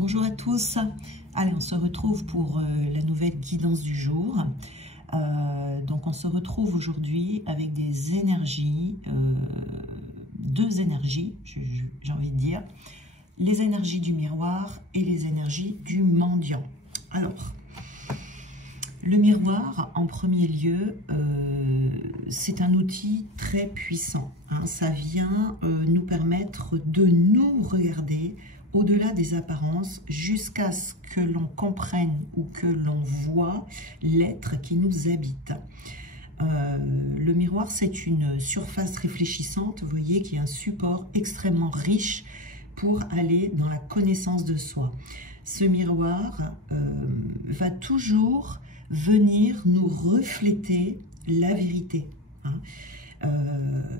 Bonjour à tous. Allez, on se retrouve pour la nouvelle guidance du jour. Donc, on se retrouve aujourd'hui avec des énergies, deux énergies, j'ai envie de dire, les énergies du miroir et les énergies du mendiant. Alors, le miroir, en premier lieu, c'est un outil très puissant. Hein. Ça vient nous permettre de nous regarder au-delà des apparences jusqu'à ce que l'on comprenne ou que l'on voit l'être qui nous habite. Le miroir, c'est une surface réfléchissante, vous voyez, qui est un support extrêmement riche pour aller dans la connaissance de soi. Ce miroir va toujours venir nous refléter la vérité. Hein.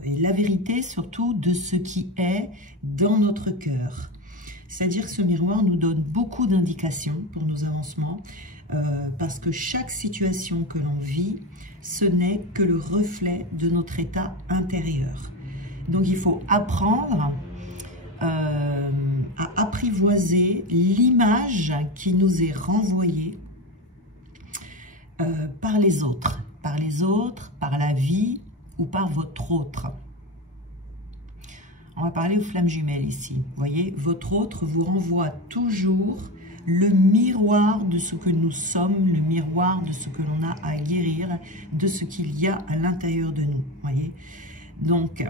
Et la vérité surtout de ce qui est dans notre cœur. C'est-à-dire que ce miroir nous donne beaucoup d'indications pour nos avancements, parce que chaque situation que l'on vit, ce n'est que le reflet de notre état intérieur. Donc il faut apprendre à apprivoiser l'image qui nous est renvoyée par les autres, par la vie ou par votre autre. On va parler aux flammes jumelles ici. Vous voyez, votre autre vous renvoie toujours le miroir de ce que nous sommes, le miroir de ce que l'on a à guérir, de ce qu'il y a à l'intérieur de nous. Vous voyez, donc,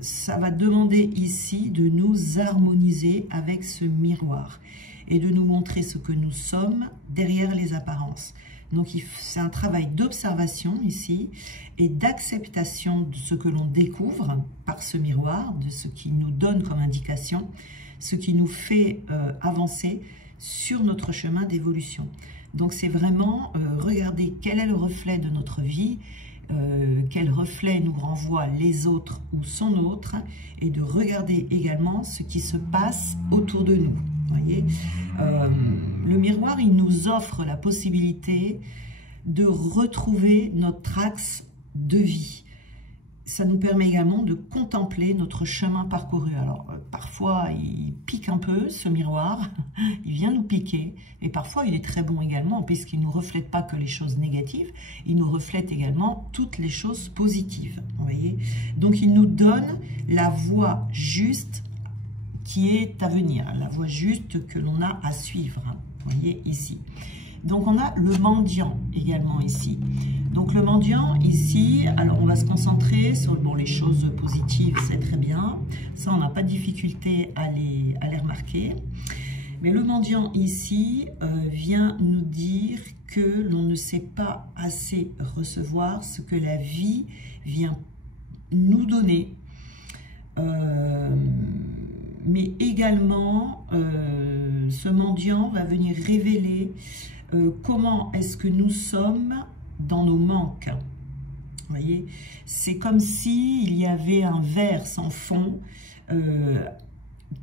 ça va demander ici de nous harmoniser avec ce miroir et de nous montrer ce que nous sommes derrière les apparences. Donc, c'est un travail d'observation ici et d'acceptation de ce que l'on découvre par ce miroir, de ce qui nous donne comme indication, ce qui nous fait avancer sur notre chemin d'évolution. Donc, c'est vraiment regarder quel est le reflet de notre vie, quel reflet nous renvoient les autres ou son autre, et de regarder également ce qui se passe autour de nous. Voyez, le miroir, il nous offre la possibilité de retrouver notre axe de vie. Ça nous permet également de contempler notre chemin parcouru. Alors, parfois, il pique un peu, ce miroir, il vient nous piquer, et parfois, il est très bon également, puisqu'il ne nous reflète pas que les choses négatives, il nous reflète également toutes les choses positives. Vous voyez, donc, il nous donne la voie juste qui est à venir, la voie juste que l'on a à suivre, hein, vous voyez ici. Donc on a le mendiant également ici. Donc le mendiant ici, alors on va se concentrer sur les choses positives, c'est très bien, ça on n'a pas de difficulté à les remarquer. Mais le mendiant ici vient nous dire que l'on ne sait pas assez recevoir ce que la vie vient nous donner. Mais également, ce mendiant va venir révéler comment est-ce que nous sommes dans nos manques. Vous voyez, c'est comme s'il y avait un verre sans fond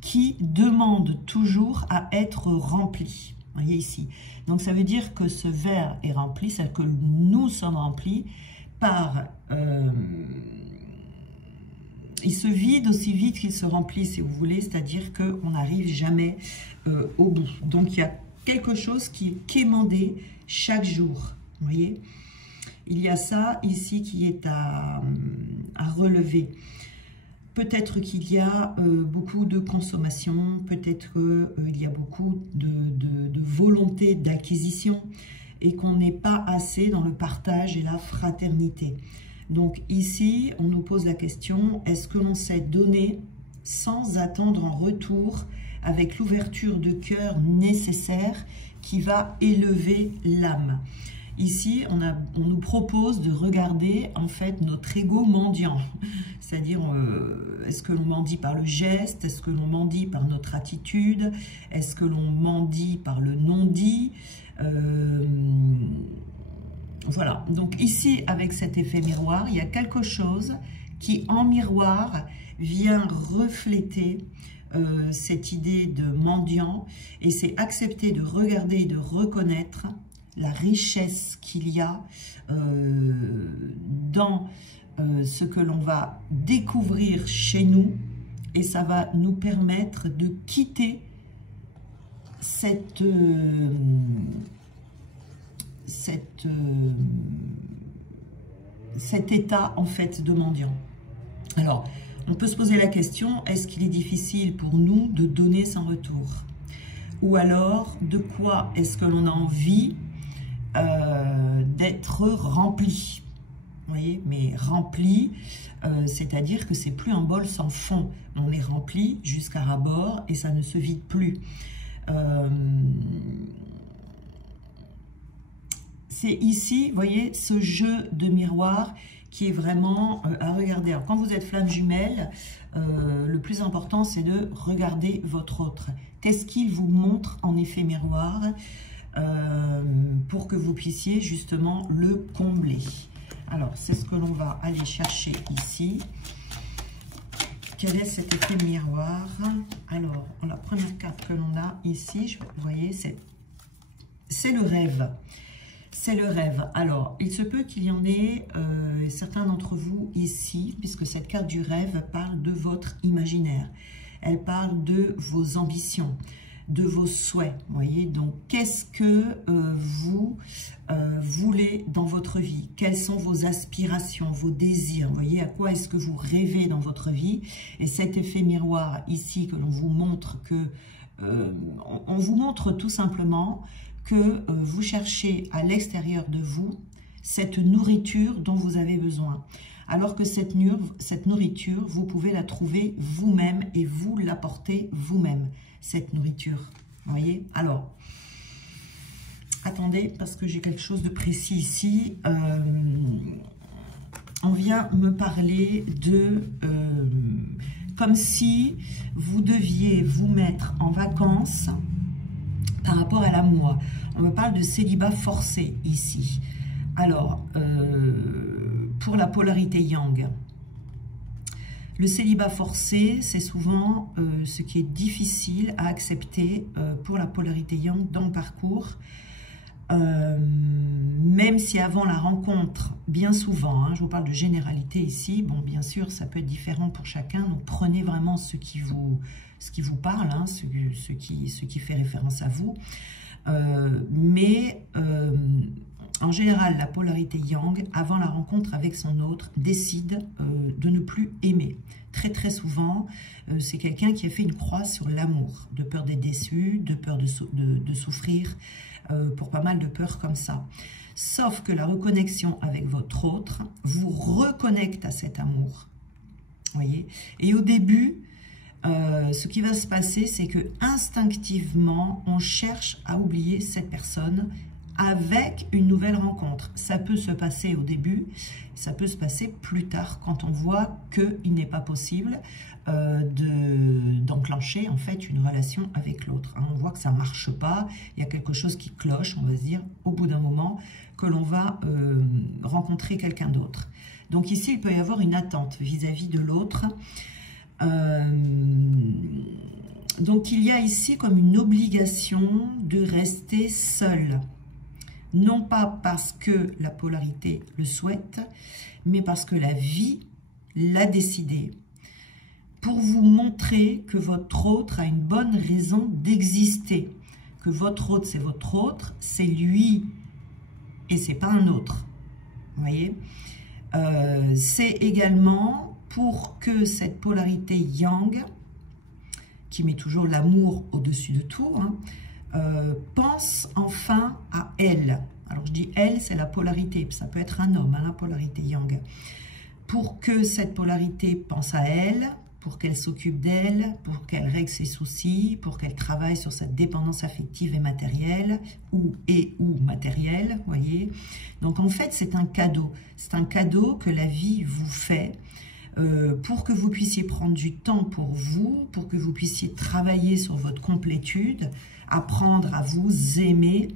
qui demande toujours à être rempli. Vous voyez ici. Donc, ça veut dire que ce verre est rempli, c'est-à-dire que nous sommes remplis par... il se vide aussi vite qu'il se remplit, si vous voulez, c'est-à-dire qu'on n'arrive jamais au bout. Donc, il y a quelque chose qui est quémandé chaque jour. Vous voyez, il y a ça ici qui est à relever. Peut-être qu'il y a beaucoup de consommation, peut-être qu'il y a beaucoup de volonté d'acquisition et qu'on n'est pas assez dans le partage et la fraternité. Donc ici, on nous pose la question, est-ce que l'on sait donner sans attendre en retour avec l'ouverture de cœur nécessaire qui va élever l'âme? Ici, on nous propose de regarder en fait notre ego mendiant. C'est-à-dire, est-ce que l'on mendie par le geste? Est-ce que l'on mendie par notre attitude? Est-ce que l'on mendie par le non-dit? Voilà, donc ici, avec cet effet miroir, il y a quelque chose qui, en miroir, vient refléter cette idée de mendiant, et c'est accepter de regarder et de reconnaître la richesse qu'il y a dans ce que l'on va découvrir chez nous, et ça va nous permettre de quitter cet état en fait de mendiant. Alors, on peut se poser la question, est-ce qu'il est difficile pour nous de donner sans retour? Ou alors, de quoi est-ce que l'on a envie d'être rempli? Vous voyez, mais rempli, c'est-à-dire que c'est plus un bol sans fond. On est rempli jusqu'à ras-bord et ça ne se vide plus. C'est ici, vous voyez, ce jeu de miroir qui est vraiment à regarder. Alors, quand vous êtes flamme jumelle, le plus important, c'est de regarder votre autre. Qu'est-ce qu'il vous montre en effet miroir pour que vous puissiez justement le combler? Alors, c'est ce que l'on va aller chercher ici. Quel est cet effet miroir? Alors, la première carte que l'on a ici, vous voyez, c'est le rêve. C'est le rêve. Alors, il se peut qu'il y en ait certains d'entre vous ici, puisque cette carte du rêve parle de votre imaginaire. Elle parle de vos ambitions, de vos souhaits. Vous voyez, donc, qu'est-ce que vous voulez dans votre vie? Quelles sont vos aspirations, vos désirs? Vous voyez, à quoi est-ce que vous rêvez dans votre vie? Et cet effet miroir ici que l'on vous montre, on vous montre tout simplement que vous cherchez à l'extérieur de vous cette nourriture dont vous avez besoin. Alors que cette nourriture, vous pouvez la trouver vous-même et vous l'apporter vous-même, cette nourriture. Vous voyez? Alors, attendez, parce que j'ai quelque chose de précis ici. On vient me parler de... comme si vous deviez vous mettre en vacances par rapport à l'amour. On me parle de célibat forcé ici. Alors, pour la polarité yang, le célibat forcé, c'est souvent ce qui est difficile à accepter pour la polarité yang dans le parcours. Même si avant la rencontre, bien souvent, hein, je vous parle de généralité ici, bon, bien sûr, ça peut être différent pour chacun, donc prenez vraiment ce qui vous parle, hein, ce qui fait référence à vous. En général, la polarité yang, avant la rencontre avec son autre, décide de ne plus aimer. Très très souvent, c'est quelqu'un qui a fait une croix sur l'amour, de peur d'être déçu, de peur de souffrir, pour pas mal de peurs comme ça. Sauf que la reconnexion avec votre autre vous reconnecte à cet amour. Voyez? Et au début, ce qui va se passer, c'est que instinctivement, on cherche à oublier cette personne avec une nouvelle rencontre. Ça peut se passer au début, ça peut se passer plus tard quand on voit qu'il n'est pas possible d'enclencher en fait une relation avec l'autre. Hein, on voit que ça ne marche pas, il y a quelque chose qui cloche, on va se dire au bout d'un moment que l'on va rencontrer quelqu'un d'autre. Donc ici, il peut y avoir une attente vis-à-vis de l'autre. Donc il y a ici comme une obligation de rester seul. Non pas parce que la polarité le souhaite, mais parce que la vie l'a décidé. Pour vous montrer que votre autre a une bonne raison d'exister. Que votre autre, c'est votre autre, c'est lui et c'est pas un autre. Vous voyez? C'est également pour que cette polarité yang, qui met toujours l'amour au-dessus de tout, hein, pense enfin à elle. Alors je dis elle, c'est la polarité, ça peut être un homme, hein, la polarité yang. Pour que cette polarité pense à elle, pour qu'elle s'occupe d'elle, pour qu'elle règle ses soucis, pour qu'elle travaille sur sa dépendance affective et matérielle, ou matérielle, vous voyez. Donc en fait, c'est un cadeau. C'est un cadeau que la vie vous fait pour que vous puissiez prendre du temps pour vous, pour que vous puissiez travailler sur votre complétude, apprendre à vous aimer,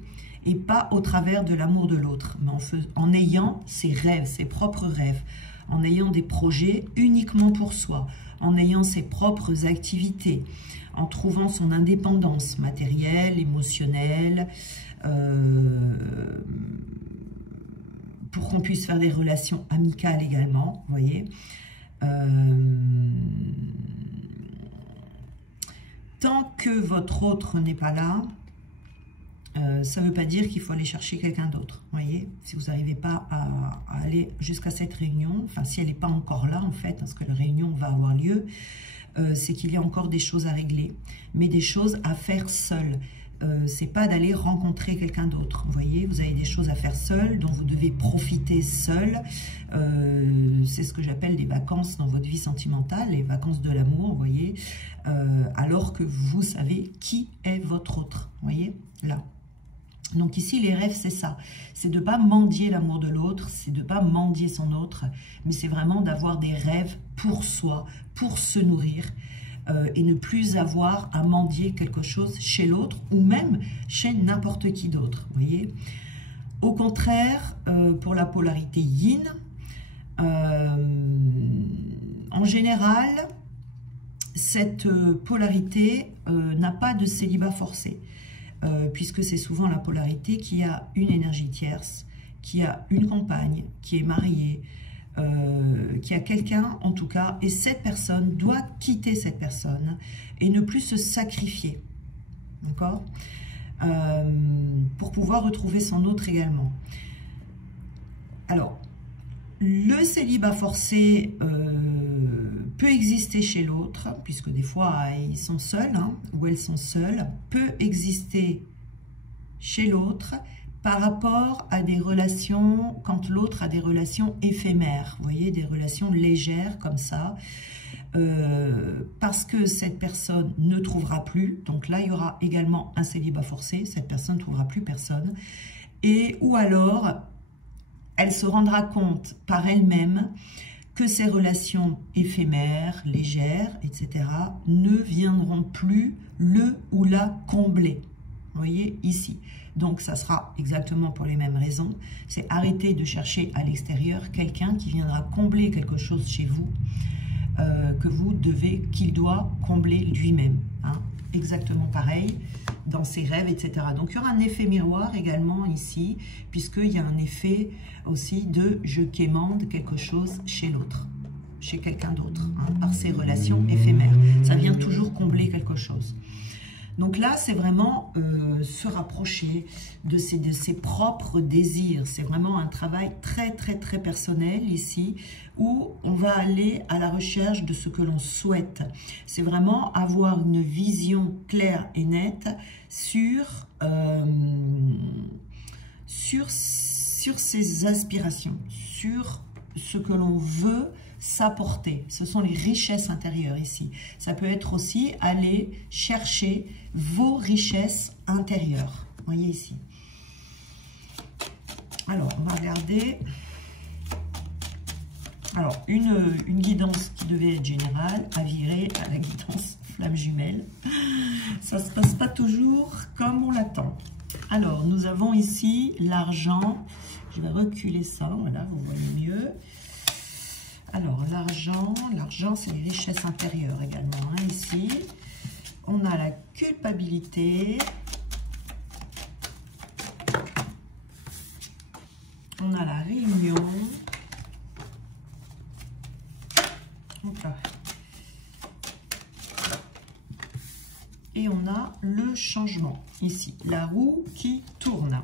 et pas au travers de l'amour de l'autre, mais en ayant ses rêves, ses propres rêves, en ayant des projets uniquement pour soi, en ayant ses propres activités, en trouvant son indépendance matérielle, émotionnelle, pour qu'on puisse faire des relations amicales également, vous voyez. tant que votre autre n'est pas là, ça ne veut pas dire qu'il faut aller chercher quelqu'un d'autre. Voyez, si vous n'arrivez pas à aller jusqu'à cette réunion, enfin si elle n'est pas encore là en fait, parce que la réunion va avoir lieu, c'est qu'il y a encore des choses à régler, mais des choses à faire seul. C'est pas d'aller rencontrer quelqu'un d'autre. Vous voyez, vous avez des choses à faire seul, dont vous devez profiter seul. C'est ce que j'appelle des vacances dans votre vie sentimentale, les vacances de l'amour, vous voyez, alors que vous savez qui est votre autre. Vous voyez, là. Donc ici, les rêves, c'est ça. C'est de ne pas mendier l'amour de l'autre, c'est de ne pas mendier son autre, mais c'est vraiment d'avoir des rêves pour soi, pour se nourrir, et ne plus avoir à mendier quelque chose chez l'autre, ou même chez n'importe qui d'autre, vous voyez. Au contraire, pour la polarité yin, en général, cette polarité n'a pas de célibat forcé. Puisque c'est souvent la polarité qui a une énergie tierce, qui a une compagne, qui est mariée, qui a quelqu'un en tout cas, et cette personne doit quitter cette personne et ne plus se sacrifier, d'accord, pour pouvoir retrouver son autre également. Alors, le célibat forcé peut exister chez l'autre, puisque des fois ils sont seuls, hein, ou elles sont seules, peut exister chez l'autre par rapport à des relations, quand l'autre a des relations éphémères, vous voyez, des relations légères comme ça, parce que cette personne ne trouvera plus, donc là il y aura également un célibat forcé, cette personne ne trouvera plus personne, et ou alors elle se rendra compte par elle-même que ces relations éphémères, légères, etc. ne viendront plus le ou la combler. Vous voyez, ici. Donc, ça sera exactement pour les mêmes raisons. C'est arrêter de chercher à l'extérieur quelqu'un qui viendra combler quelque chose chez vous, qu'il doit combler lui-même. Hein. Exactement pareil dans ses rêves, etc. Donc, il y aura un effet miroir également ici, puisqu'il y a un effet aussi de je quémande quelque chose chez l'autre, chez quelqu'un d'autre, hein, par ces relations éphémères. Ça vient toujours combler quelque chose. Donc là, c'est vraiment se rapprocher de ses propres désirs. C'est vraiment un travail très, très, très personnel ici, où on va aller à la recherche de ce que l'on souhaite. C'est vraiment avoir une vision claire et nette sur ses aspirations, sur ce que l'on veut s'apporter. Ce sont les richesses intérieures ici. Ça peut être aussi aller chercher vos richesses intérieures. Vous voyez ici. Alors, on va regarder. Alors, une guidance qui devait être générale à virer à la guidance flamme jumelle. Ça ne se passe pas toujours comme on l'attend. Alors, nous avons ici l'argent. Je vais reculer ça, voilà, vous voyez mieux. Alors, l'argent, c'est les richesses intérieures également, hein, ici. On a la culpabilité. On a la réunion. Et on a le changement, ici. La roue qui tourne.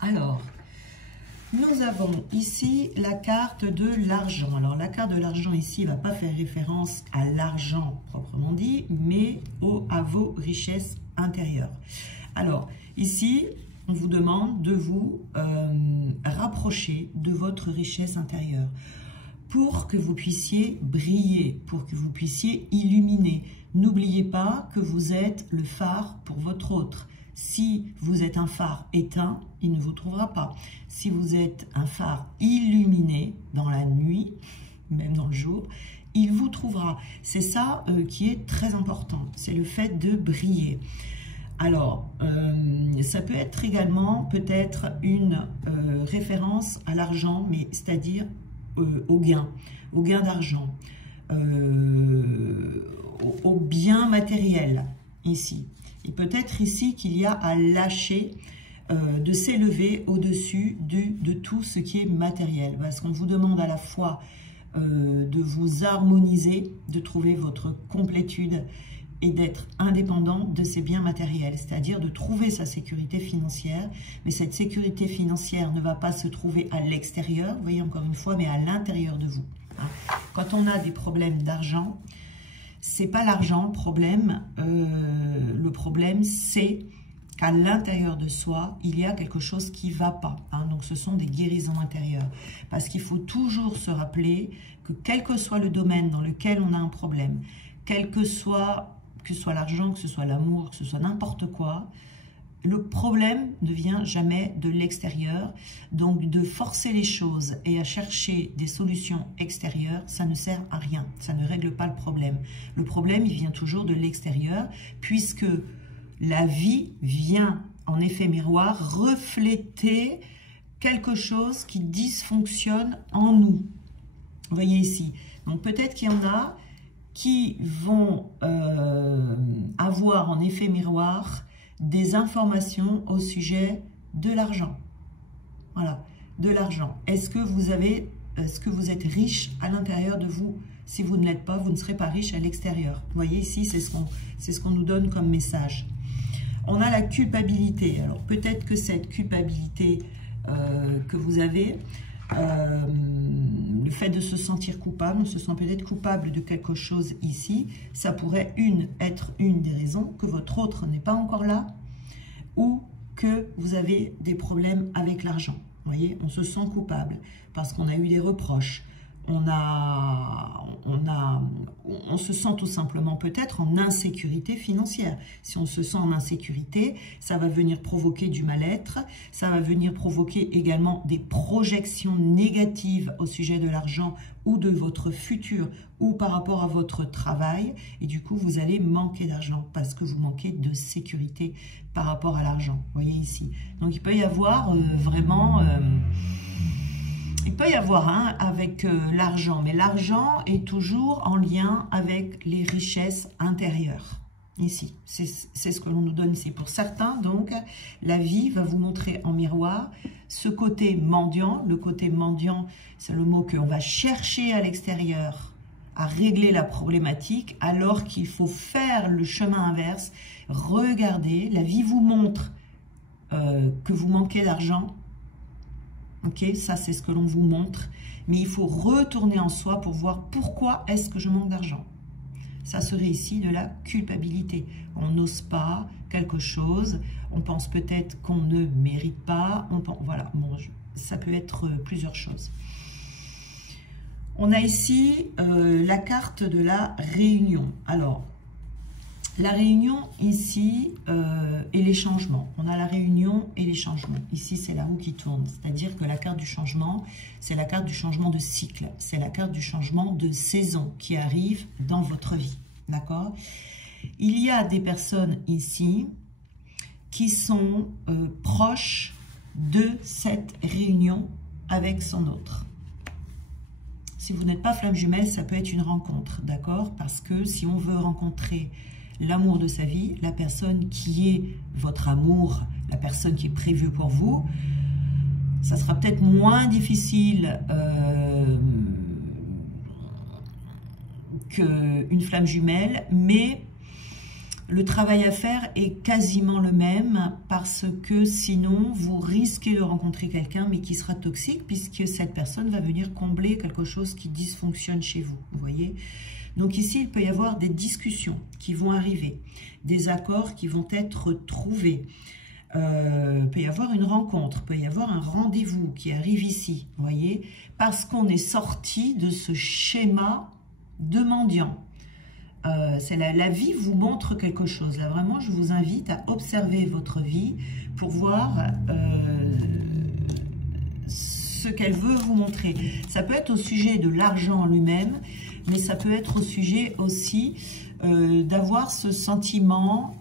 Alors, nous avons ici la carte de l'argent. Alors, la carte de l'argent ici ne va pas faire référence à l'argent proprement dit, mais à vos richesses intérieures. Alors, ici, on vous demande de vous rapprocher de votre richesse intérieure pour que vous puissiez briller, pour que vous puissiez illuminer. N'oubliez pas que vous êtes le phare pour votre autre. Si vous êtes un phare éteint, il ne vous trouvera pas. Si vous êtes un phare illuminé dans la nuit, même dans le jour, il vous trouvera. C'est ça qui est très important, c'est le fait de briller. Alors, ça peut être également peut-être une référence à l'argent, mais c'est-à-dire au gain d'argent, au bien matériel ici. Et peut-être ici qu'il y a à lâcher, de s'élever au-dessus de tout ce qui est matériel. Parce qu'on vous demande à la fois de vous harmoniser, de trouver votre complétude et d'être indépendant de ses biens matériels, c'est-à-dire de trouver sa sécurité financière. Mais cette sécurité financière ne va pas se trouver à l'extérieur, vous voyez encore une fois, mais à l'intérieur de vous. Quand on a des problèmes d'argent, c'est pas l'argent le problème c'est qu'à l'intérieur de soi, il y a quelque chose qui ne va pas. Donc ce sont des guérisons intérieures. Parce qu'il faut toujours se rappeler que quel que soit le domaine dans lequel on a un problème, quel que ce soit l'argent, que ce soit l'amour, que ce soit n'importe quoi, le problème ne vient jamais de l'extérieur. Donc de forcer les choses et à chercher des solutions extérieures, ça ne sert à rien. Ça ne règle pas le problème. Le problème, il vient toujours de l'extérieur, puisque la vie vient en effet miroir refléter quelque chose qui dysfonctionne en nous. Vous voyez ici. Donc peut-être qu'il y en a qui vont avoir en effet miroir des informations au sujet de l'argent. Voilà, de l'argent. Est-ce que vous êtes riche à l'intérieur de vous? Si vous ne l'êtes pas, vous ne serez pas riche à l'extérieur. Vous voyez ici, c'est ce qu'on nous donne comme message. On a la culpabilité. Alors peut-être que cette culpabilité que vous avez, le fait de se sentir coupable, on se sent peut-être coupable de quelque chose ici, ça pourrait être une des raisons que votre autre n'est pas encore là, ou que vous avez des problèmes avec l'argent. Vous voyez, on se sent coupable parce qu'on a eu des reproches, on se sent tout simplement peut-être en insécurité financière. Si on se sent en insécurité, ça va venir provoquer du mal-être, ça va venir provoquer également des projections négatives au sujet de l'argent ou de votre futur ou par rapport à votre travail. Et du coup, vous allez manquer d'argent parce que vous manquez de sécurité par rapport à l'argent. Vous voyez ici. Donc, il peut y avoir vraiment... il peut y avoir avec l'argent, mais l'argent est toujours en lien avec les richesses intérieures. Ici, c'est ce que l'on nous donne ici. Pour certains, donc, la vie va vous montrer en miroir ce côté mendiant. Le côté mendiant, c'est le mot qu'on va chercher à l'extérieur à régler la problématique, alors qu'il faut faire le chemin inverse. Regardez, la vie vous montre que vous manquez d'argent. Ok, ça c'est ce que l'on vous montre, mais il faut retourner en soi pour voir pourquoi est-ce que je manque d'argent. Ça serait ici de la culpabilité. On n'ose pas quelque chose, on pense peut-être qu'on ne mérite pas, voilà, bon, ça peut être plusieurs choses. On a ici la carte de la réunion. Alors, la réunion ici et les changements. On a la réunion et les changements. Ici, c'est la roue qui tourne. C'est-à-dire que la carte du changement, c'est la carte du changement de cycle. C'est la carte du changement de saison qui arrive dans votre vie. D'accord? Il y a des personnes ici qui sont proches de cette réunion avec son autre. Si vous n'êtes pas flamme jumelle, ça peut être une rencontre. D'accord? Parce que si on veut rencontrer l'amour de sa vie, la personne qui est votre amour, la personne qui est prévue pour vous, ça sera peut-être moins difficile qu'une flamme jumelle, mais le travail à faire est quasiment le même, parce que sinon vous risquez de rencontrer quelqu'un mais qui sera toxique, puisque cette personne va venir combler quelque chose qui dysfonctionne chez vous, vous voyez. Donc ici, il peut y avoir des discussions qui vont arriver, des accords qui vont être trouvés. Il peut y avoir une rencontre, il peut y avoir un rendez-vous qui arrive ici, vous voyez, parce qu'on est sorti de ce schéma de mendiant. La vie vous montre quelque chose. Là, vraiment, je vous invite à observer votre vie pour voir ce qu'elle veut vous montrer. Ça peut être au sujet de l'argent en lui-même, mais ça peut être au sujet aussi d'avoir ce sentiment,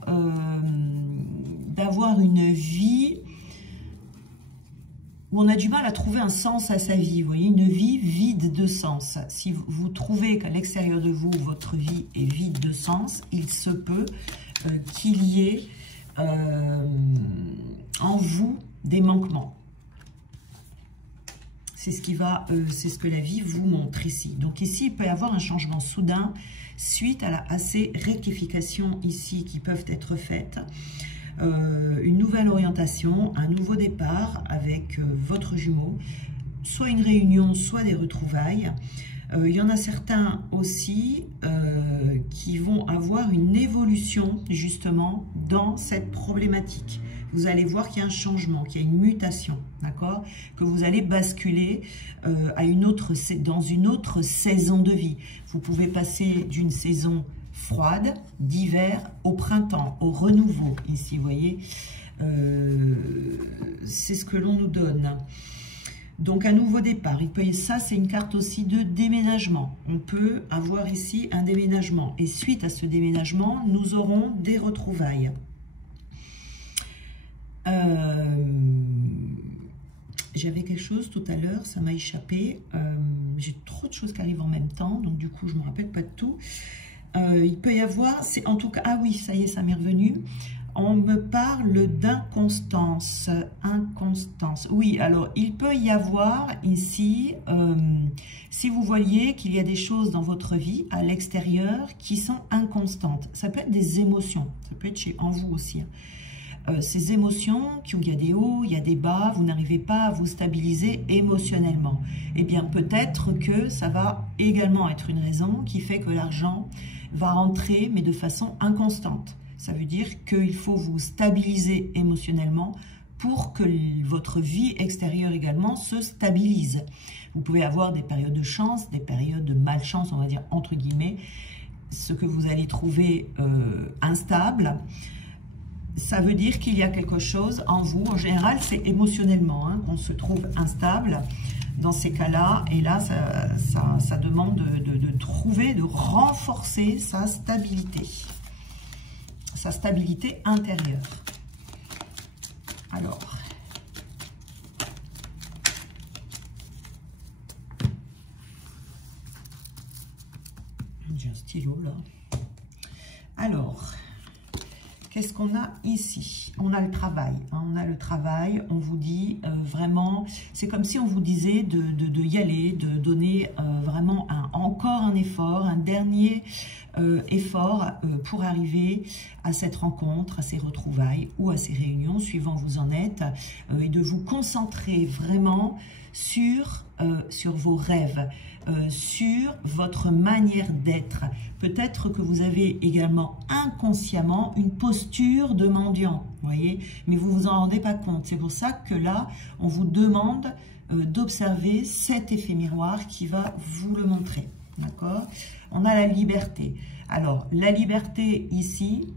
d'avoir une vie où on a du mal à trouver un sens à sa vie. Vous voyez, une vie vide de sens. Si vous trouvez qu'à l'extérieur de vous, votre vie est vide de sens, il se peut qu'il y ait en vous des manquements. C'est ce que la vie vous montre ici. Donc ici, il peut y avoir un changement soudain suite à ces rectifications ici qui peuvent être faites. Une nouvelle orientation, un nouveau départ avec votre jumeau, soit une réunion, soit des retrouvailles. Il y en a certains aussi qui vont avoir une évolution justement dans cette problématique. Vous allez voir qu'il y a un changement, qu'il y a une mutation, d'accord? Que vous allez basculer dans une autre saison de vie. Vous pouvez passer d'une saison froide, d'hiver, au printemps, au renouveau, ici, vous voyez. C'est ce que l'on nous donne. Donc, un nouveau départ. Ça, c'est une carte aussi de déménagement. On peut avoir ici un déménagement. Et suite à ce déménagement, nous aurons des retrouvailles. J'avais quelque chose tout à l'heure, ça m'a échappé. J'ai trop de choses qui arrivent en même temps, donc du coup, je ne me rappelle pas de tout. Il peut y avoir, c'est en tout cas, ah oui, ça y est, ça m'est revenu. On me parle d'inconstance. Inconstance. Oui, alors, il peut y avoir ici, si vous voyez qu'il y a des choses dans votre vie, à l'extérieur, qui sont inconstantes. Ça peut être des émotions, ça peut être en vous aussi. Ces émotions, il y a des hauts, il y a des bas, vous n'arrivez pas à vous stabiliser émotionnellement. Eh bien, peut-être que ça va également être une raison qui fait que l'argent va rentrer, mais de façon inconstante. Ça veut dire qu'il faut vous stabiliser émotionnellement pour que votre vie extérieure également se stabilise. Vous pouvez avoir des périodes de chance, des périodes de malchance, on va dire entre guillemets, ce que vous allez trouver instable. Ça veut dire qu'il y a quelque chose en vous, en général c'est émotionnellement qu'on se trouve instable dans ces cas-là, et là ça demande de trouver, de renforcer sa stabilité intérieure. Alors, j'ai un stylo là. Alors, qu'est-ce qu'on a ici? On a le travail. On a le travail, on vous dit vraiment, c'est comme si on vous disait de y aller, de donner vraiment encore un effort, un dernier effort pour arriver à cette rencontre, à ces retrouvailles ou à ces réunions, suivant où vous en êtes, et de vous concentrer vraiment sur vos rêves, sur votre manière d'être. Peut-être que vous avez également inconsciemment une posture de mendiant, vous voyez, mais vous ne vous en rendez pas compte. C'est pour ça que là, on vous demande d'observer cet effet miroir qui va vous le montrer. D'accord? On a la liberté. Alors, la liberté ici,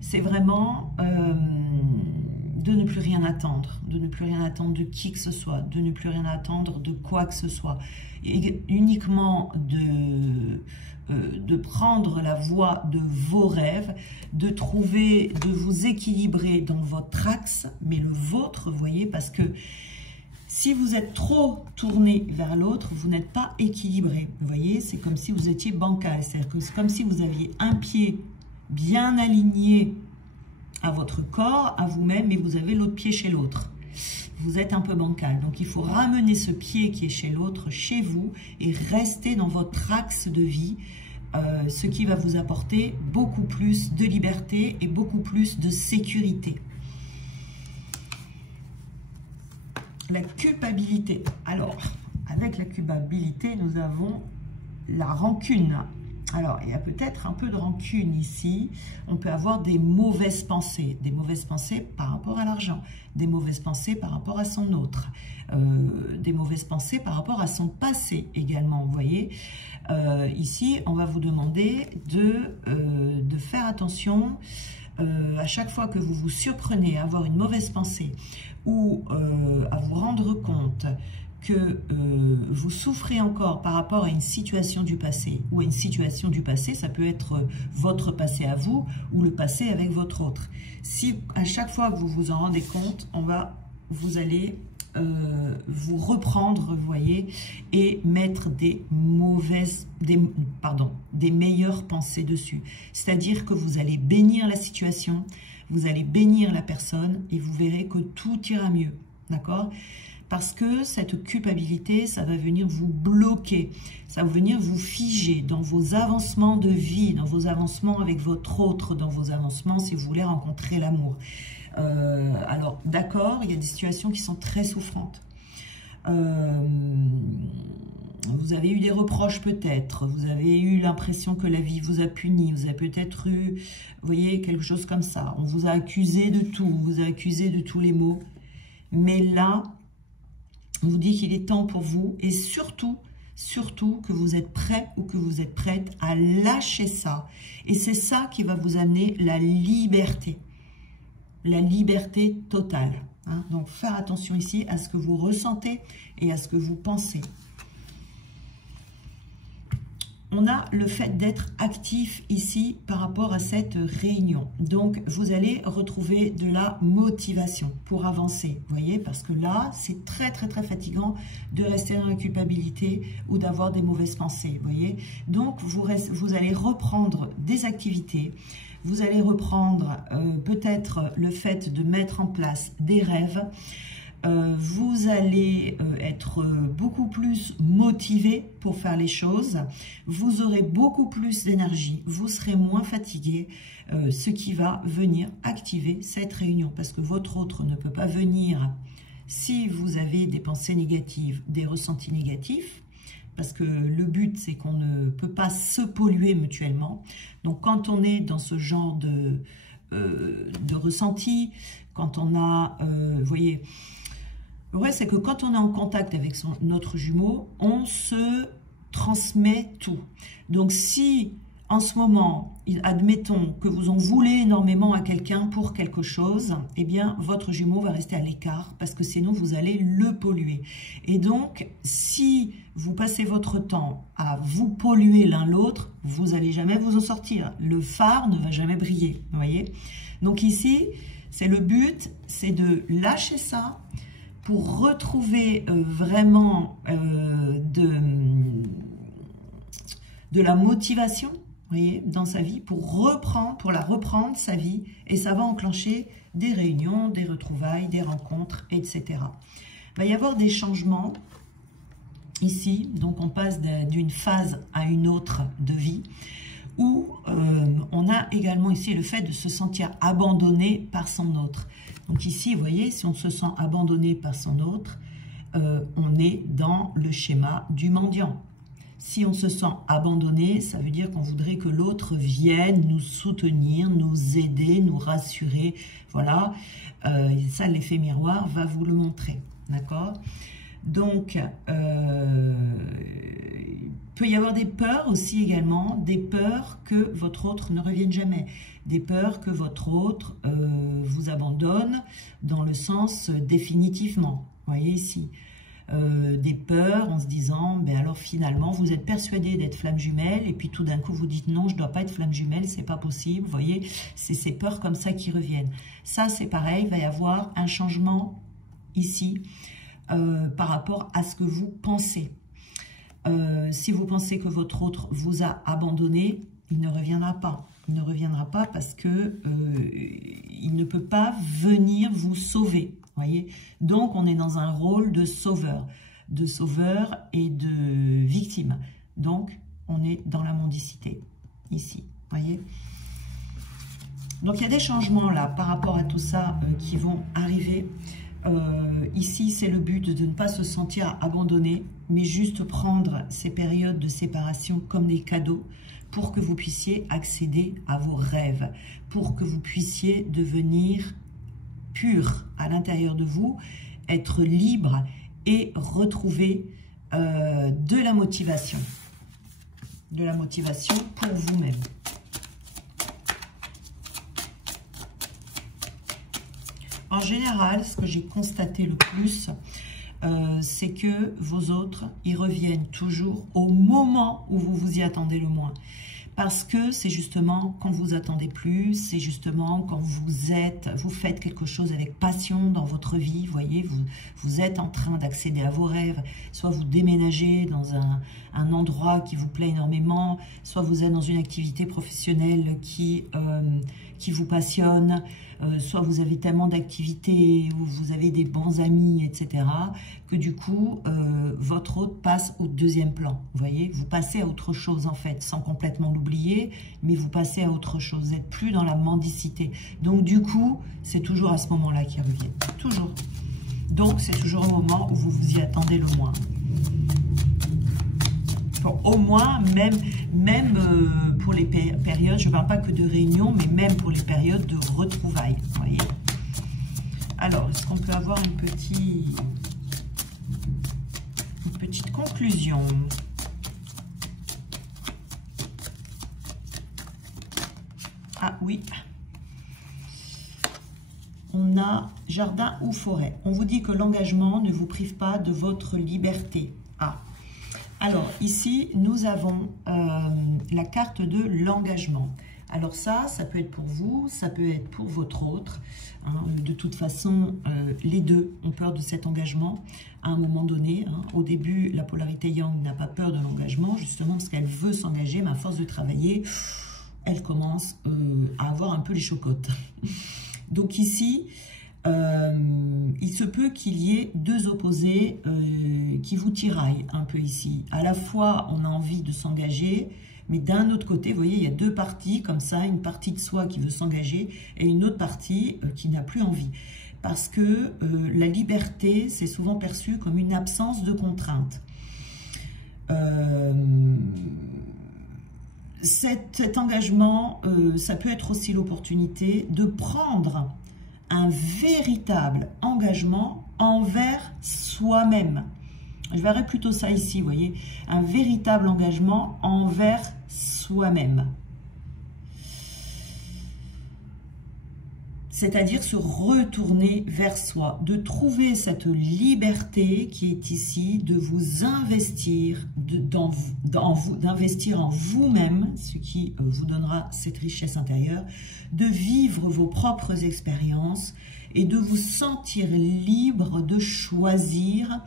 c'est vraiment de ne plus rien attendre, de ne plus rien attendre de qui que ce soit, de ne plus rien attendre de quoi que ce soit, et uniquement de prendre la voie de vos rêves, de trouver, de vous équilibrer dans votre axe, mais le vôtre, vous voyez, parce que si vous êtes trop tourné vers l'autre, vous n'êtes pas équilibré. Vous voyez, c'est comme si vous étiez bancal. C'est-à-dire que c'est comme si vous aviez un pied bien aligné à votre corps, à vous-même, et vous avez l'autre pied chez l'autre. Vous êtes un peu bancal. Donc, il faut ramener ce pied qui est chez l'autre, chez vous, et rester dans votre axe de vie, ce qui va vous apporter beaucoup plus de liberté et beaucoup plus de sécurité. La culpabilité. Alors, avec la culpabilité, nous avons la rancune. Alors, il y a peut-être un peu de rancune ici. On peut avoir des mauvaises pensées par rapport à l'argent, des mauvaises pensées par rapport à son autre, des mauvaises pensées par rapport à son passé également, vous voyez. Ici, on va vous demander de faire attention à chaque fois que vous vous surprenez à avoir une mauvaise pensée ou à vous rendre compte que vous souffrez encore par rapport à une situation du passé, ou à une situation du passé, ça peut être votre passé à vous, ou le passé avec votre autre. Si à chaque fois que vous vous en rendez compte, vous allez vous reprendre, vous voyez, et mettre des meilleures pensées dessus. C'est-à-dire que vous allez bénir la situation, vous allez bénir la personne, et vous verrez que tout ira mieux. D'accord? Parce que cette culpabilité, ça va venir vous bloquer, ça va venir vous figer dans vos avancements de vie, dans vos avancements avec votre autre, dans vos avancements si vous voulez rencontrer l'amour. Alors, d'accord, il y a des situations qui sont très souffrantes. Vous avez eu des reproches peut-être, vous avez eu l'impression que la vie vous a puni, vous avez peut-être eu, vous voyez, quelque chose comme ça. On vous a accusé de tout, on vous a accusé de tous les maux. Mais là, on vous dit qu'il est temps pour vous et surtout que vous êtes prêt ou que vous êtes prête à lâcher ça. Et c'est ça qui va vous amener la liberté totale. Hein. Donc, faire attention ici à ce que vous ressentez et à ce que vous pensez. On a le fait d'être actif ici par rapport à cette réunion. Donc, vous allez retrouver de la motivation pour avancer. Vous voyez, parce que là, c'est très fatigant de rester dans la culpabilité ou d'avoir des mauvaises pensées. Vous voyez, donc vous allez reprendre des activités. Vous allez reprendre peut-être le fait de mettre en place des rêves. Vous allez être beaucoup plus motivé pour faire les choses, vous aurez beaucoup plus d'énergie, vous serez moins fatigué, ce qui va venir activer cette réunion, parce que votre autre ne peut pas venir si vous avez des pensées négatives, des ressentis négatifs, parce que le but c'est qu'on ne peut pas se polluer mutuellement. Donc quand on est dans ce genre de ressenti, quand on a, vous voyez, ouais, c'est que quand on est en contact avec notre jumeau, on se transmet tout. Donc si en ce moment, admettons que vous en voulez énormément à quelqu'un pour quelque chose, eh bien votre jumeau va rester à l'écart parce que sinon vous allez le polluer. Et donc si vous passez votre temps à vous polluer l'un l'autre, vous n'allez jamais vous en sortir. Le phare ne va jamais briller, vous voyez. Donc ici, c'est le but, c'est de lâcher ça, pour retrouver vraiment de la motivation, vous voyez, dans sa vie, pour la reprendre sa vie, et ça va enclencher des réunions, des retrouvailles, des rencontres, etc. Il va y avoir des changements ici, donc on passe d'une phase à une autre de vie, où on a également ici le fait de se sentir abandonné par son autre. Donc ici, vous voyez, si on se sent abandonné par son autre, on est dans le schéma du mendiant. Si on se sent abandonné, ça veut dire qu'on voudrait que l'autre vienne nous soutenir, nous aider, nous rassurer. Voilà, ça, l'effet miroir va vous le montrer, d'accord ? Donc, il peut y avoir des peurs aussi également, des peurs que votre autre ne revienne jamais, des peurs que votre autre vous abandonne dans le sens définitivement, vous voyez ici. Des peurs en se disant, ben alors finalement vous êtes persuadé d'être flamme jumelle et puis tout d'un coup vous dites non, je ne dois pas être flamme jumelle, c'est pas possible, vous voyez, c'est ces peurs comme ça qui reviennent. Ça c'est pareil, il va y avoir un changement ici par rapport à ce que vous pensez. Si vous pensez que votre autre vous a abandonné, il ne reviendra pas. Il ne reviendra pas parce que il ne peut pas venir vous sauver. Voyez, donc on est dans un rôle de sauveur et de victime. Donc on est dans la mendicité ici. Voyez. Donc il y a des changements là par rapport à tout ça qui vont arriver. Ici, c'est le but de ne pas se sentir abandonné, mais juste prendre ces périodes de séparation comme des cadeaux pour que vous puissiez accéder à vos rêves, pour que vous puissiez devenir pur à l'intérieur de vous, être libre et retrouver de la motivation pour vous-même. En général, ce que j'ai constaté le plus, c'est que vos autres, ils reviennent toujours au moment où vous vous y attendez le moins. Parce que c'est justement quand vous attendez plus, c'est justement quand vous faites quelque chose avec passion dans votre vie, vous voyez, vous êtes en train d'accéder à vos rêves, soit vous déménagez dans un endroit qui vous plaît énormément, soit vous êtes dans une activité professionnelle qui qui vous passionnent, soit vous avez tellement d'activités, ou vous avez des bons amis, etc., que du coup, votre autre passe au deuxième plan. Vous voyez, vous passez à autre chose en fait, sans complètement l'oublier, mais vous passez à autre chose. Vous n'êtes plus dans la mendicité. Donc du coup, c'est toujours à ce moment-là qu'ils reviennent. Toujours. Donc c'est toujours au moment où vous vous y attendez le moins. Bon, au moins, même pour les périodes, je ne parle pas que de réunions, mais même pour les périodes de retrouvailles. Vous voyez. Alors, est-ce qu'on peut avoir une petite conclusion? Ah oui. On a jardin ou forêt. On vous dit que l'engagement ne vous prive pas de votre liberté. Ah. Alors, ici, nous avons la carte de l'engagement. Alors ça peut être pour vous, ça peut être pour votre autre. Hein. De toute façon, les deux ont peur de cet engagement à un moment donné. Hein. Au début, la polarité Yang n'a pas peur de l'engagement, justement parce qu'elle veut s'engager, mais à force de travailler, elle commence à avoir un peu les chocottes. Donc ici, il se peut qu'il y ait deux opposés qui vous tiraillent un peu ici. À la fois, on a envie de s'engager, mais d'un autre côté, vous voyez, il y a deux parties comme ça, une partie de soi qui veut s'engager et une autre partie qui n'a plus envie. Parce que la liberté, c'est souvent perçu comme une absence de contrainte. Cet engagement, ça peut être aussi l'opportunité de prendre un véritable engagement envers soi-même. Je verrais plutôt ça ici, vous voyez, un véritable engagement envers soi-même. C'est-à-dire se retourner vers soi, de trouver cette liberté qui est ici, de vous investir, d'investir en vous-même, ce qui vous donnera cette richesse intérieure, de vivre vos propres expériences et de vous sentir libre de choisir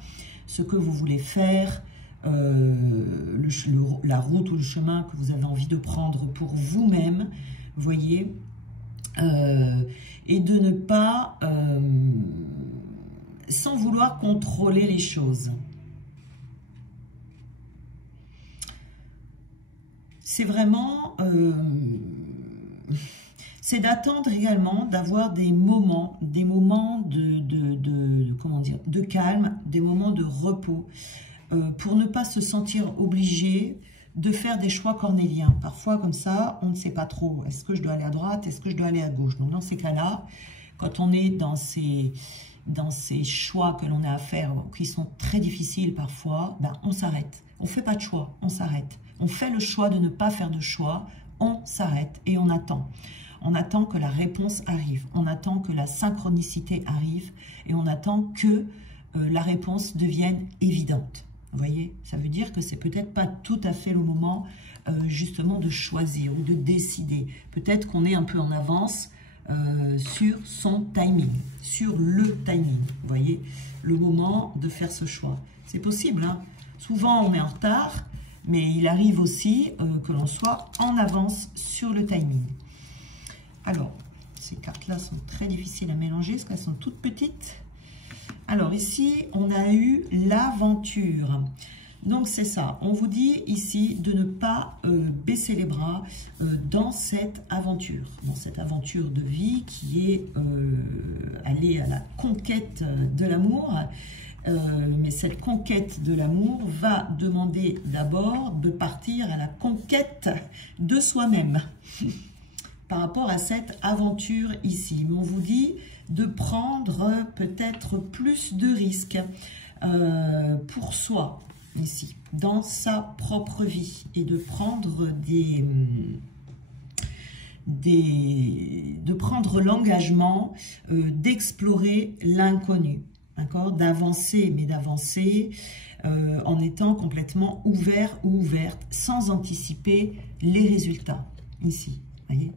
ce que vous voulez faire, la route ou le chemin que vous avez envie de prendre pour vous-même, voyez, et de ne pas, sans vouloir contrôler les choses. C'est vraiment, c'est d'attendre également d'avoir des moments comment dire, de calme, des moments de repos, pour ne pas se sentir obligé de faire des choix cornéliens. Parfois, comme ça, on ne sait pas trop. Est-ce que je dois aller à droite? Est-ce que je dois aller à gauche? Donc, dans ces cas-là, quand on est dans ces choix que l'on a à faire, qui sont très difficiles parfois, ben, on s'arrête. On ne fait pas de choix, on s'arrête. On fait le choix de ne pas faire de choix, on s'arrête et on attend. On attend que la réponse arrive, on attend que la synchronicité arrive et on attend que la réponse devienne évidente. Vous voyez, ça veut dire que c'est peut-être pas tout à fait le moment justement de choisir ou de décider. Peut-être qu'on est un peu en avance sur son timing, sur le timing. Vous voyez, le moment de faire ce choix. C'est possible, hein. Souvent on est en retard, mais il arrive aussi que l'on soit en avance sur le timing. Alors, ces cartes-là sont très difficiles à mélanger parce qu'elles sont toutes petites. Alors ici, on a eu l'aventure. Donc c'est ça, on vous dit ici de ne pas baisser les bras dans cette aventure de vie qui est aller à la conquête de l'amour. Mais cette conquête de l'amour va demander d'abord de partir à la conquête de soi-même. Par rapport à cette aventure ici. Mais on vous dit de prendre peut-être plus de risques pour soi, ici, dans sa propre vie, et de prendre de prendre l'engagement d'explorer l'inconnu, d'accord, d'avancer, mais d'avancer en étant complètement ouvert ou ouverte, sans anticiper les résultats, ici, voyez.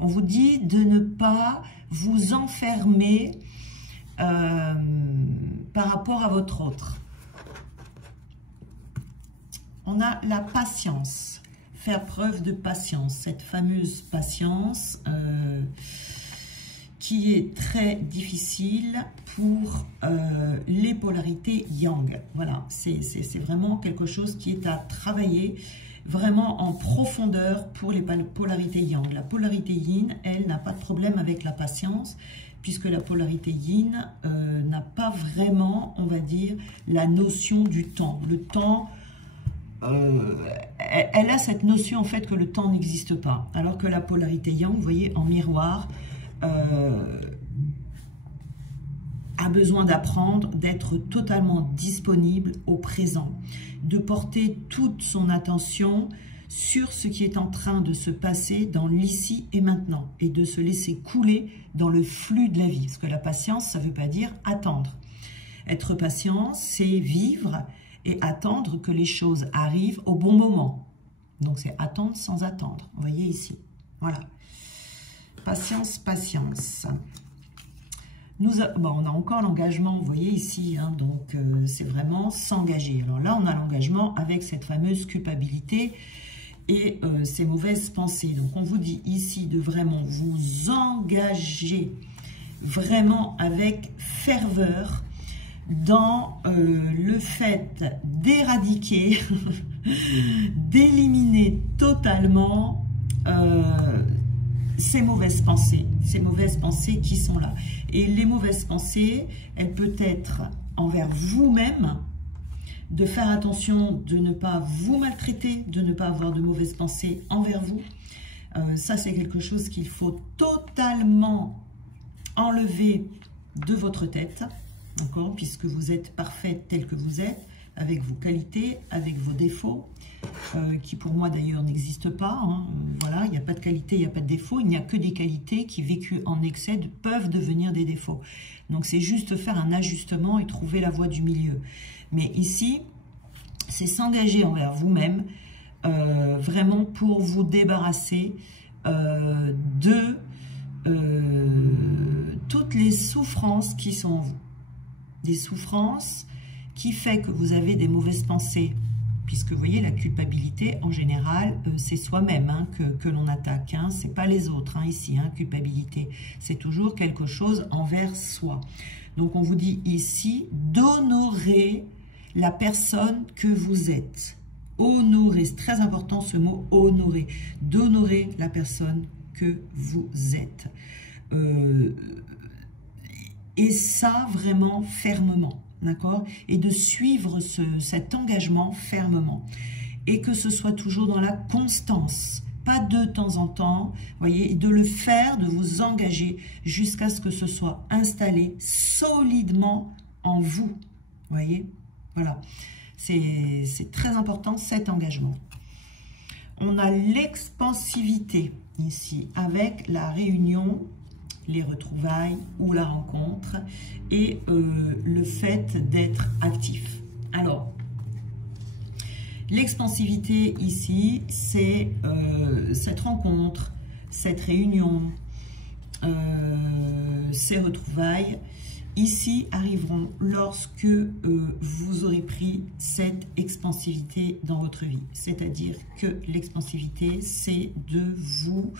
On vous dit de ne pas vous enfermer par rapport à votre autre. On a la patience. faire preuve de patience, cette fameuse patience qui est très difficile pour les polarités yang. Voilà, c'est vraiment quelque chose qui est à travailler vraiment en profondeur pour les polarités yang. La polarité yin, elle, n'a pas de problème avec la patience, puisque la polarité yin n'a pas vraiment, on va dire, la notion du temps. Le temps, elle a cette notion en fait que le temps n'existe pas, alors que la polarité yang, vous voyez, en miroir, a besoin d'apprendre, d'être totalement disponible au présent, de porter toute son attention sur ce qui est en train de se passer dans l'ici et maintenant, et de se laisser couler dans le flux de la vie. Parce que la patience, ça ne veut pas dire attendre. Être patient, c'est vivre et attendre que les choses arrivent au bon moment. Donc c'est attendre sans attendre. Vous voyez ici. Voilà. Patience, patience. On a encore l'engagement, vous voyez ici, hein, donc c'est vraiment s'engager. Alors là, on a l'engagement avec cette fameuse culpabilité et ces mauvaises pensées. Donc on vous dit ici de vraiment vous engager vraiment avec ferveur dans le fait d'éradiquer, d'éliminer totalement ces mauvaises pensées qui sont là. Et les mauvaises pensées, elles peuvent être envers vous-même, de faire attention de ne pas vous maltraiter, de ne pas avoir de mauvaises pensées envers vous. Ça, c'est quelque chose qu'il faut totalement enlever de votre tête, d'accord, puisque vous êtes parfaite telle que vous êtes, avec vos qualités, avec vos défauts, qui pour moi d'ailleurs n'existent pas. Hein. Voilà, il n'y a pas de qualité, il n'y a pas de défaut, il n'y a que des qualités qui, vécues en excès, peuvent devenir des défauts. Donc c'est juste faire un ajustement et trouver la voie du milieu. Mais ici, c'est s'engager envers vous-même, vraiment pour vous débarrasser de toutes les souffrances qui sont en vous. Des souffrances qui fait que vous avez des mauvaises pensées, puisque vous voyez, la culpabilité, en général, c'est soi-même hein, que l'on attaque, hein, c'est pas les autres, hein, ici, hein, culpabilité, c'est toujours quelque chose envers soi. Donc on vous dit ici, d'honorer la personne que vous êtes. Honorer, c'est très important ce mot, honorer, d'honorer la personne que vous êtes. Et ça, vraiment, fermement. D'accord? Et de suivre cet engagement fermement. Et que ce soit toujours dans la constance, pas de temps en temps, voyez, de le faire, de vous engager jusqu'à ce que ce soit installé solidement en vous. Voyez? Voilà. C'est très important cet engagement. On a l'expansivité ici avec la réunion, les retrouvailles ou la rencontre et le fait d'être actif. Alors, l'expansivité ici, c'est cette rencontre, cette réunion, ces retrouvailles, ici arriveront lorsque vous aurez pris cette expansivité dans votre vie. C'est-à-dire que l'expansivité, c'est de vous...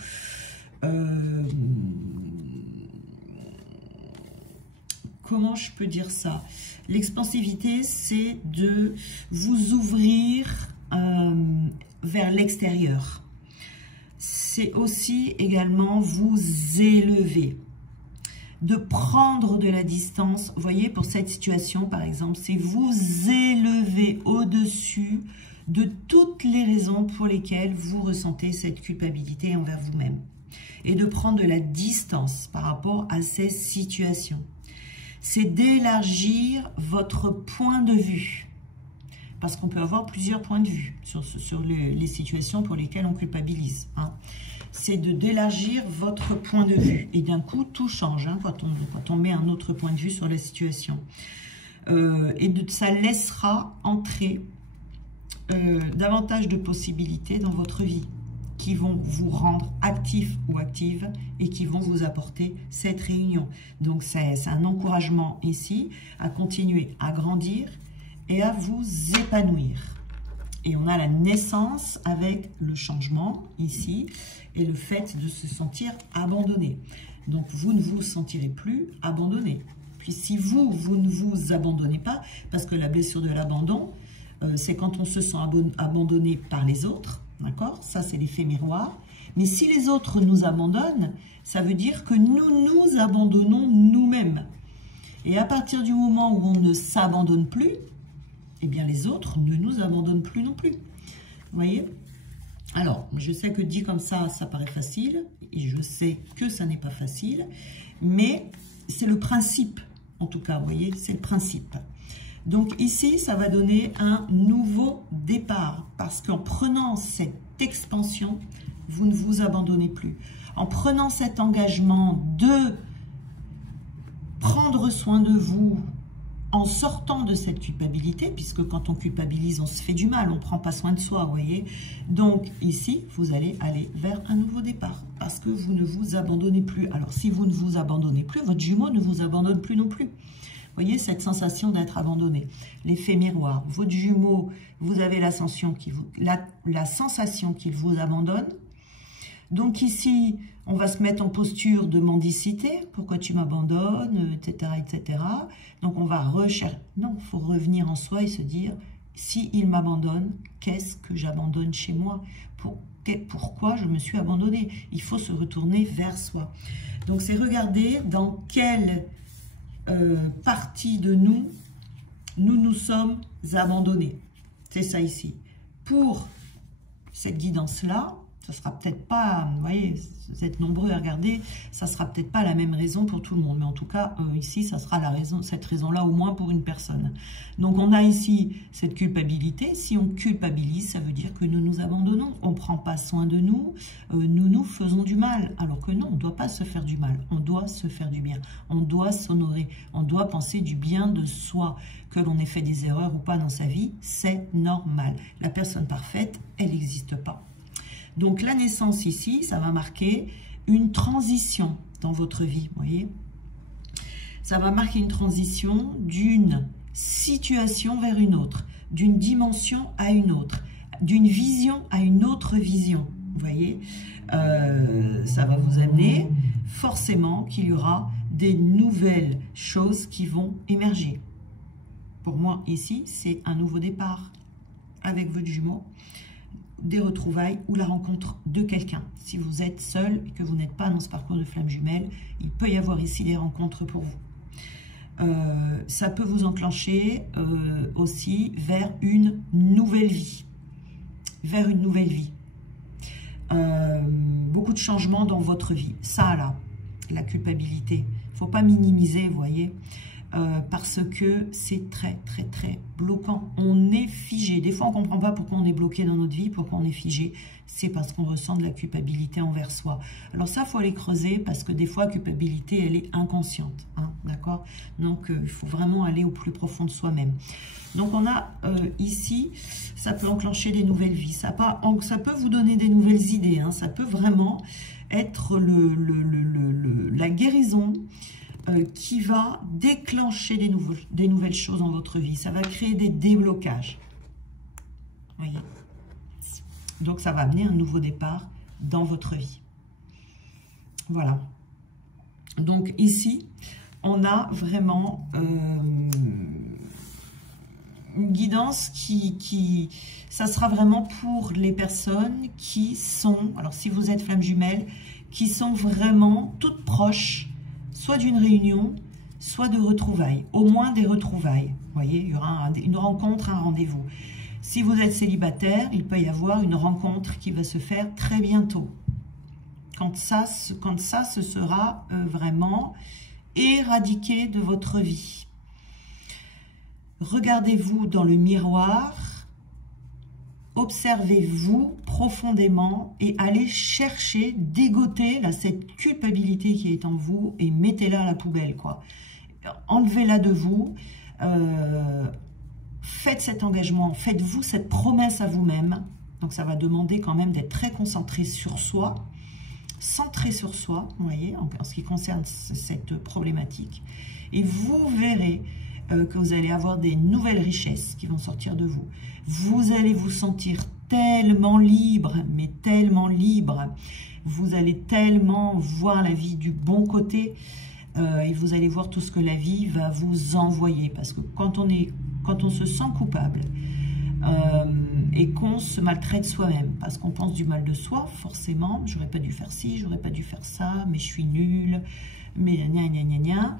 comment je peux dire ça? L'expansivité, c'est de vous ouvrir vers l'extérieur. C'est aussi également vous élever, de prendre de la distance. Vous voyez, pour cette situation, par exemple, c'est vous élever au-dessus de toutes les raisons pour lesquelles vous ressentez cette culpabilité envers vous-même. Et de prendre de la distance par rapport à ces situations. C'est d'élargir votre point de vue. Parce qu'on peut avoir plusieurs points de vue sur les situations pour lesquelles on culpabilise. Hein. C'est d'élargir votre point de vue. Et d'un coup, tout change hein, quand on met un autre point de vue sur la situation. Ça laissera entrer davantage de possibilités dans votre vie, qui vont vous rendre actif ou active et qui vont vous apporter cette réunion. Donc c'est un encouragement ici à continuer à grandir et à vous épanouir. Et on a la naissance avec le changement ici et le fait de se sentir abandonné. Donc, vous ne vous sentirez plus abandonné. Puis, si vous ne vous abandonnez pas, parce que la blessure de l'abandon, c'est quand on se sent abandonné par les autres, d'accord? Ça, c'est l'effet miroir. Mais si les autres nous abandonnent, ça veut dire que nous nous abandonnons nous-mêmes. Et à partir du moment où on ne s'abandonne plus, eh bien les autres ne nous abandonnent plus non plus. Vous voyez? Alors, je sais que dit comme ça paraît facile, et je sais que ça n'est pas facile, mais c'est le principe, en tout cas, vous voyez, c'est le principe. Donc ici, ça va donner un nouveau départ, parce qu'en prenant cette expansion, vous ne vous abandonnez plus. En prenant cet engagement de prendre soin de vous, en sortant de cette culpabilité, puisque quand on culpabilise, on se fait du mal, on ne prend pas soin de soi, vous voyez. Donc ici, vous allez aller vers un nouveau départ, parce que vous ne vous abandonnez plus. Alors si vous ne vous abandonnez plus, votre jumeau ne vous abandonne plus non plus. Vous voyez cette sensation d'être abandonné. L'effet miroir, votre jumeau, vous avez la sensation qu'il vous abandonne. Donc ici, on va se mettre en posture de mendicité. Pourquoi tu m'abandonnes, etc., etc. Donc on va rechercher. Non, il faut revenir en soi et se dire, si il m'abandonne, qu'est-ce que j'abandonne chez moi? Pourquoi je me suis abandonnée? Il faut se retourner vers soi. Donc c'est regarder dans quelle partie de nous sommes abandonnés. C'est ça ici. Pour cette guidance-là, ça sera peut-être pas, vous voyez, vous êtes nombreux à regarder, ça sera peut-être pas la même raison pour tout le monde, mais en tout cas, ici, ça sera la raison, cette raison-là au moins pour une personne. Donc, on a ici cette culpabilité. Si on culpabilise, ça veut dire que nous nous abandonnons, on ne prend pas soin de nous, nous nous faisons du mal, alors que non, on ne doit pas se faire du mal, on doit se faire du bien, on doit s'honorer, on doit penser du bien de soi. Que l'on ait fait des erreurs ou pas dans sa vie, c'est normal. La personne parfaite, elle n'existe pas. Donc, la naissance ici, ça va marquer une transition dans votre vie, vous voyez. Ça va marquer une transition d'une situation vers une autre, d'une dimension à une autre, d'une vision à une autre vision, vous voyez. Ça va vous amener forcément qu'il y aura des nouvelles choses qui vont émerger. Pour moi, ici, c'est un nouveau départ avec votre jumeau, des retrouvailles ou la rencontre de quelqu'un. Si vous êtes seul et que vous n'êtes pas dans ce parcours de flamme jumelle, il peut y avoir ici des rencontres pour vous. Ça peut vous enclencher aussi vers une nouvelle vie. Vers une nouvelle vie. Beaucoup de changements dans votre vie. Ça, là, la culpabilité. Il ne faut pas minimiser, vous voyez. Parce que c'est très très très bloquant. On est figé. Des fois on ne comprend pas pourquoi on est bloqué dans notre vie, pourquoi on est figé. C'est parce qu'on ressent de la culpabilité envers soi. Alors ça, il faut aller creuser, parce que des fois la culpabilité, elle est inconsciente, hein, d'accord? Donc il faut vraiment aller au plus profond de soi-même. Donc on a ici, ça peut enclencher des nouvelles vies, ça peut vous donner des nouvelles idées, hein, ça peut vraiment être la guérison qui va déclencher des nouvelles choses dans votre vie. Ça va créer des déblocages. Voyez. Donc, ça va amener un nouveau départ dans votre vie. Voilà. Donc, ici, on a vraiment une guidance ça sera vraiment pour les personnes qui sont, alors si vous êtes flamme jumelle, qui sont vraiment toutes proches, soit d'une réunion, soit de retrouvailles, au moins des retrouvailles. Vous voyez, il y aura une rencontre, un rendez-vous. Si vous êtes célibataire, il peut y avoir une rencontre qui va se faire très bientôt. Quand ça se sera vraiment éradiqué de votre vie. Regardez-vous dans le miroir, observez-vous profondément et allez chercher, dégoter là, cette culpabilité qui est en vous et mettez-la à la poubelle, quoi. Enlevez-la de vous, faites cet engagement, faites-vous cette promesse à vous-même. Donc ça va demander quand même d'être très concentré sur soi, centré sur soi, vous voyez, en ce qui concerne cette problématique. Et vous verrez que vous allez avoir des nouvelles richesses qui vont sortir de vous. Vous allez vous sentir tellement libre, mais tellement libre. Vous allez tellement voir la vie du bon côté et vous allez voir tout ce que la vie va vous envoyer. Parce que quand on se sent coupable et qu'on se maltraite soi-même, parce qu'on pense du mal de soi, forcément, j'aurais pas dû faire ci, j'aurais pas dû faire ça, mais je suis nulle, mais gna gna gna gna,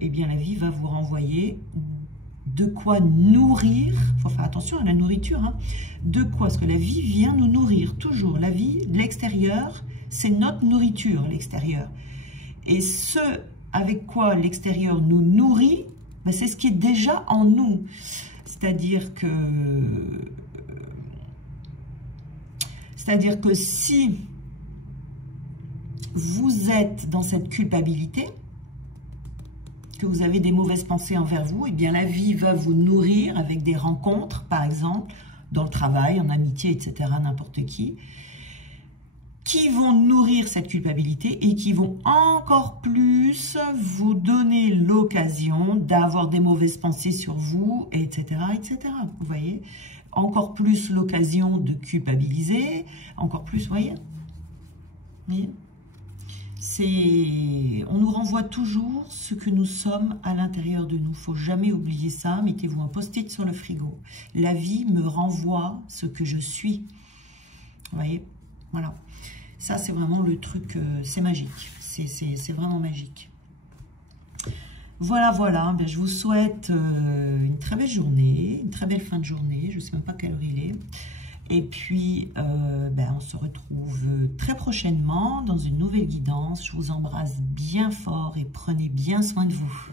eh bien la vie va vous renvoyer de quoi nourrir. Il faut faire attention à la nourriture, hein. De quoi? Parce que la vie vient nous nourrir, toujours. La vie, de l'extérieur, c'est notre nourriture, l'extérieur. Et ce avec quoi l'extérieur nous nourrit, ben, c'est ce qui est déjà en nous. C'est-à-dire que si vous êtes dans cette culpabilité, que vous avez des mauvaises pensées envers vous, eh bien la vie va vous nourrir avec des rencontres, par exemple, dans le travail, en amitié, etc., n'importe qui vont nourrir cette culpabilité et qui vont encore plus vous donner l'occasion d'avoir des mauvaises pensées sur vous, etc., etc. Vous voyez? Encore plus l'occasion de culpabiliser, encore plus, vous voyez? On nous renvoie toujours ce que nous sommes à l'intérieur de nous. Il ne faut jamais oublier ça. Mettez-vous un post-it sur le frigo. La vie me renvoie ce que je suis. Vous voyez? Voilà. Ça, c'est vraiment le truc, c'est magique. C'est vraiment magique. Voilà, voilà. Ben, je vous souhaite une très belle journée, une très belle fin de journée. Je ne sais même pas quelle heure il est. Et puis, on se retrouve très prochainement dans une nouvelle guidance. Je vous embrasse bien fort et prenez bien soin de vous.